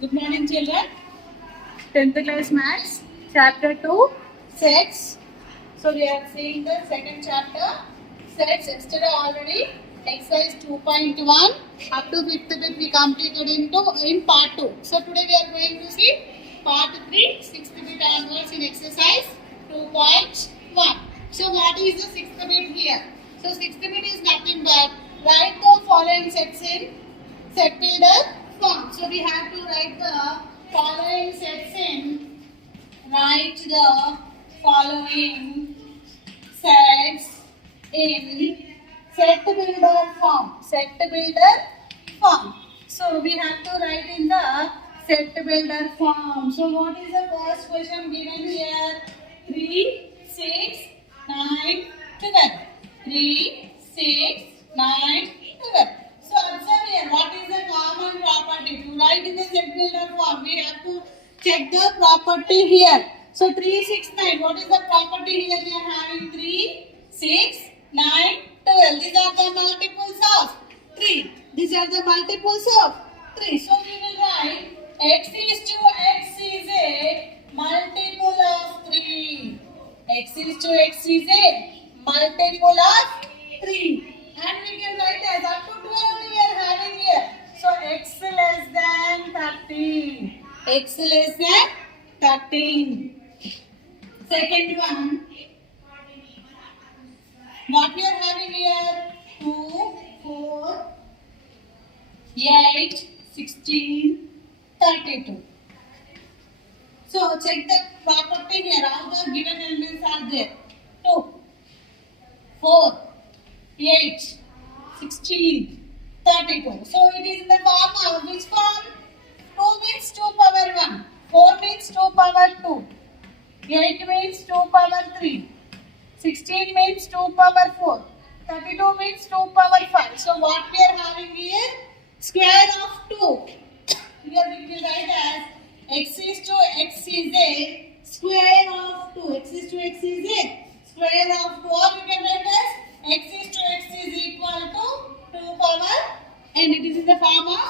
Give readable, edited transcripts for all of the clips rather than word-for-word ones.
Good morning, children. 10th class Maths, Chapter 2, Sets. So, we are seeing the second chapter, Sets. Yesterday already, exercise 2.1 up to 5th bit we completed in part 2. So, today we are going to see part 3, 6th bit onwards in exercise 2.1. So, what is the 6th bit here? So, 6th bit is nothing but write the following sets in set builder form. So we have to write the following sets in. Write the following sets in set builder form. Set builder form. So we have to write in the set builder form. So what is the first question given here? 3, 6, 9, 12. 3, 6, 9, 12. So observe here, what is the common property? To write in the set builder form, we have to check the property here. So 3, 6, 9. What is the property here? We are having 3, 6, 9, 12. These are the multiples of 3. These are the multiples of 3. So we will write x is to x is a multiple of 3. X is to x is a multiple of 3. And we can write as up to 12 we are having here. So x less than 13. X less than 13. Second one. What we are having here? 2, 4, 8, 16, 32. So check the property here. All the given elements are there. 2, 4, 8, 16, 32. So it is in the form of which form? 2 means 2 power 1. 4 means 2 power 2. 8 means 2 power 3. 16 means 2 power 4. 32 means 2 power 5. So what we are having here? Square of 2. Here we will write as x is to x is a square of 2. X is to x is a square of 2. Or we can write as x is to x is equal to 2 power and it is in the form of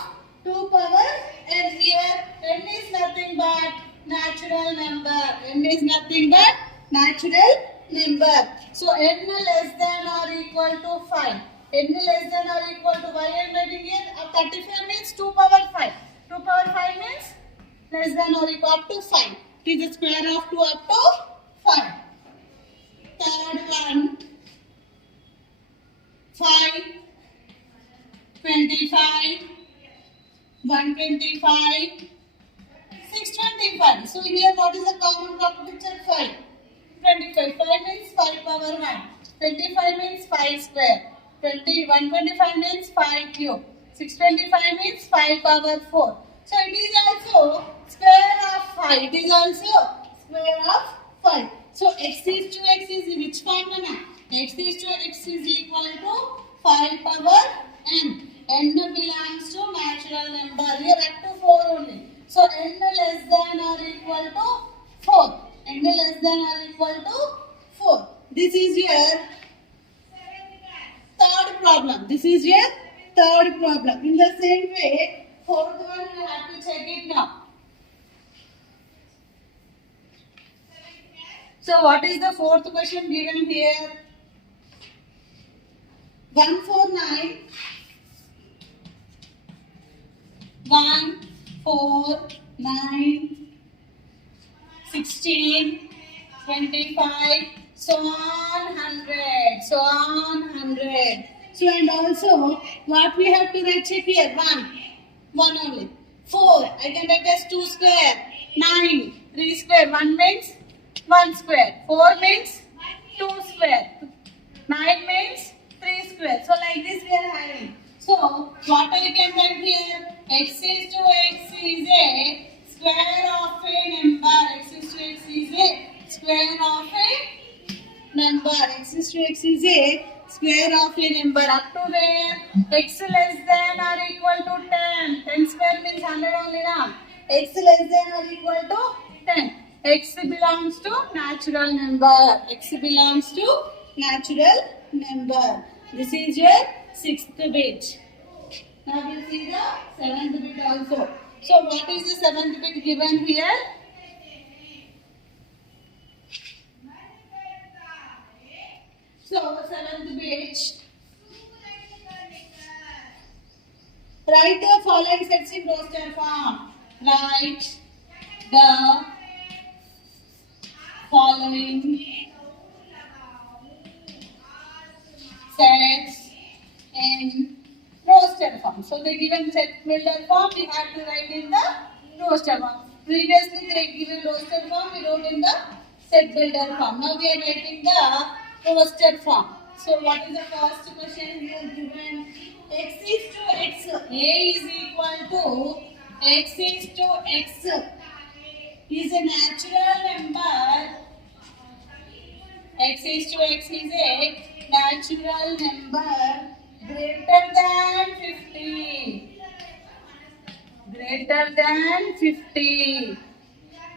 2 power and here n is nothing but natural number. N is nothing but natural number. So n less than or equal to 5. N less than or equal to y I am writing here 35 means 2 power 5. 2 power 5 means less than or equal up to 5. It is the square of 2 up to 5. Third one. 5, 25, 125, 625. So here what is the common property? 5. 25. 5 means 5 power 1. 25 means 5 square. 125 means 5 cube. 625 means 5 power 4. So it is also square of 5. It is also square of 5. So x is to x is which form? X is to x is equal to 5 power n. N belongs to natural number. Here up to 4 only. So n less than or equal to 4. N less than or equal to 4. This is your third problem. This is your third problem. In the same way, fourth one you have to check it now. So what is the fourth question given here? 149, 1, 4, 9, 16, 25, so on 100, so on 100. So and also what we have to write check here? 1 only. 4, I can write as 2 square. 9, 3 square. 1 means 1 square. 4 means 2 square. 9 means 3 square. So like this we are having. So what I can write here? X is to x is a square of a number. X is to x is a square of a number. X is to x is a square of a number. Up to where? X less than or equal to 10. 10 square means 100 only now. X less than or equal to 10. X belongs to natural number. X belongs to natural number. This is your 6th bit. Now we'll see the 7th bit also. So what is the seventh bit given here? So seventh bit. Write the following sets in roster form. Write the following sets in roster form. So they given set builder form, we have to write in the roster form. Previously they given roster form, we wrote in the set builder form. Now we are writing the roster form. So what is the first question here given? X is to x. A is equal to x is to x is a natural number. X is to x is a natural number greater than 50. Greater than 50.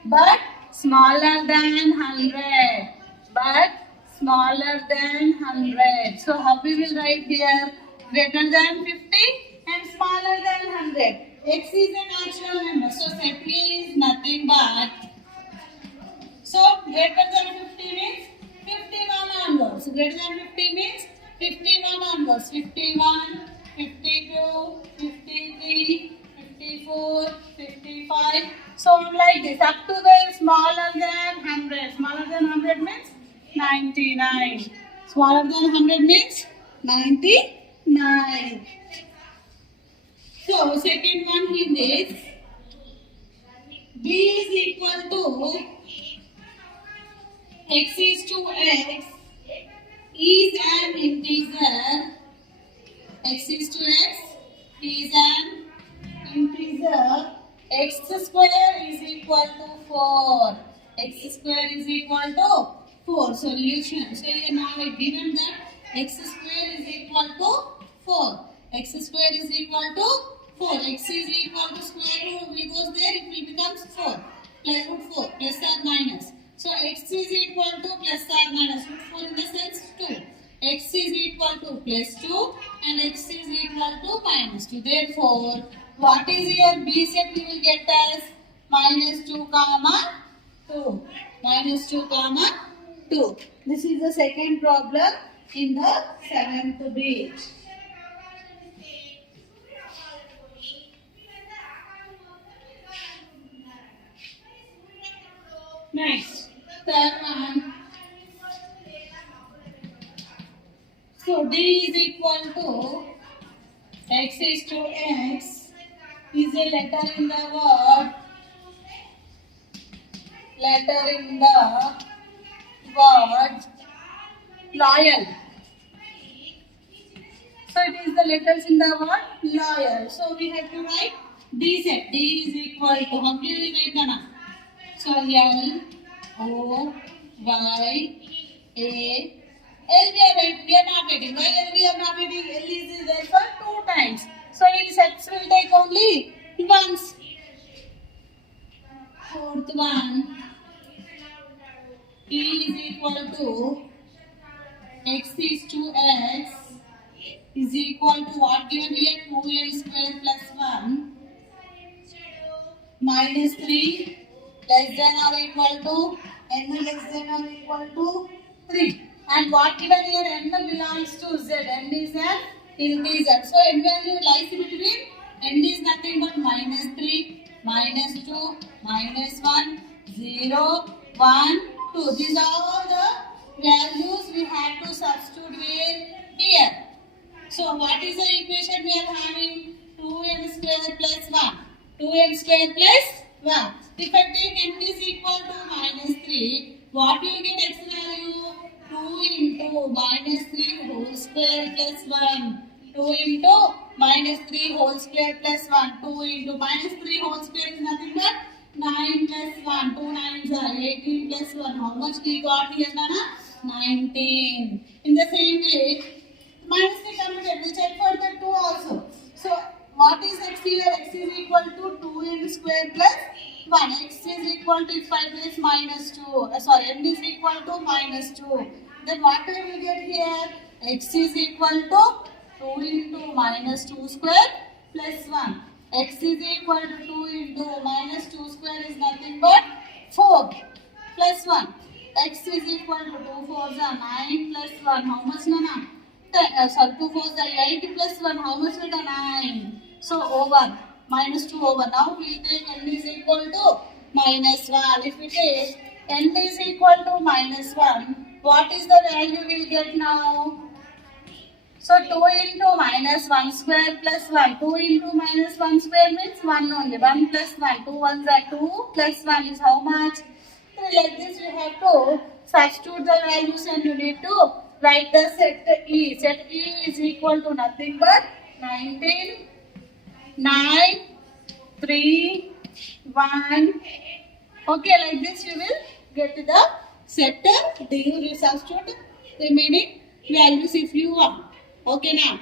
But smaller than 100. But smaller than 100. So how we will write here? Greater than 50 and smaller than 100. X is a natural number. So set A is nothing but. So greater than 50 means 51 onwards. Greater than 50 means 51 onwards. 51, 52, 53, 54, 55. So like this. Up to the smaller than 100. Smaller than 100 means 99. Smaller than 100 means 99. So second one in this. B is equal to x is to x is an integer. X is to x is an integer. X square is equal to 4. X square is equal to 4. Solution. So here now I given that x square is equal to 4. X square is equal to 4. X is equal to square root because there it will become 4. Plus root 4 plus or minus. So x is equal to plus or minus root 4 in the sense 2. X is equal to plus 2 and x is equal to minus 2. Therefore, what is your B set you will get as minus 2 comma 2. Minus 2 comma 2. This is the second problem in the seventh bit. Next, third one. So D is equal to x is to x is a letter in the word. Letter in the word loyal. So it is the letters in the word loyal. So we have to write D set. D is equal to, how do you write the name? So L, O, Y, A, L we are not writing. Why L we are not writing? L is there for 2 times. So in sets will take only once. Fourth one. T is equal to x is to x is equal to what given here? 2n square plus 1 minus 3 less than or equal to n less than or equal to 3. And what given here? N belongs to z. N is an integer. So n value lies between n is nothing but minus 3, minus 2, minus 1, 0, 1, 2. These are all the values we have to substitute here. So what is the equation we are having? 2n square plus 1. 2n square plus 1. If I take n is equal to minus 3, what will get x value? 2 into minus 3 whole square plus 1. 2 into minus 3 whole square plus 1. 2 into minus 3 whole square is nothing but 9 plus 1. 2 9s are 18 plus 1. How much we got here, Nana? 19. In the same way, minus 3 computed. We check for the 2 also. So, what is x here? X is equal to 2n square plus 1. X is equal to, if I place minus 2. N is equal to minus 2. Then what I will get here? X is equal to 2 into minus 2 square plus 1. X is equal to 2 into minus 2 square is nothing but 4 plus 1. X is equal to 2 fours are 9 plus 1. How much, Nana? 2 fours are 8 plus 1. How much will the 9? So over. Minus 2 over. Now we take n is equal to minus 1. If we take n is equal to minus 1, what is the value we will get now? So 2 into minus 1 square plus 1. 2 into minus 1 square means 1 only. 1 plus 1. 2 ones are 2 plus 1 is how much? So like this you have to substitute the values and you need to write the set E. Set E is equal to nothing but 19, 9, 3, 1. Okay, like this you will get the set D. You will substitute remaining values if you want. Okay now.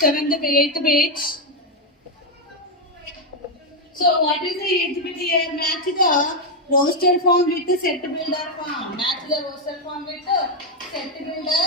7th, 8th page. So what is the 8th bit here? Match the roster form with the set builder form. Match the roster form with the set builder.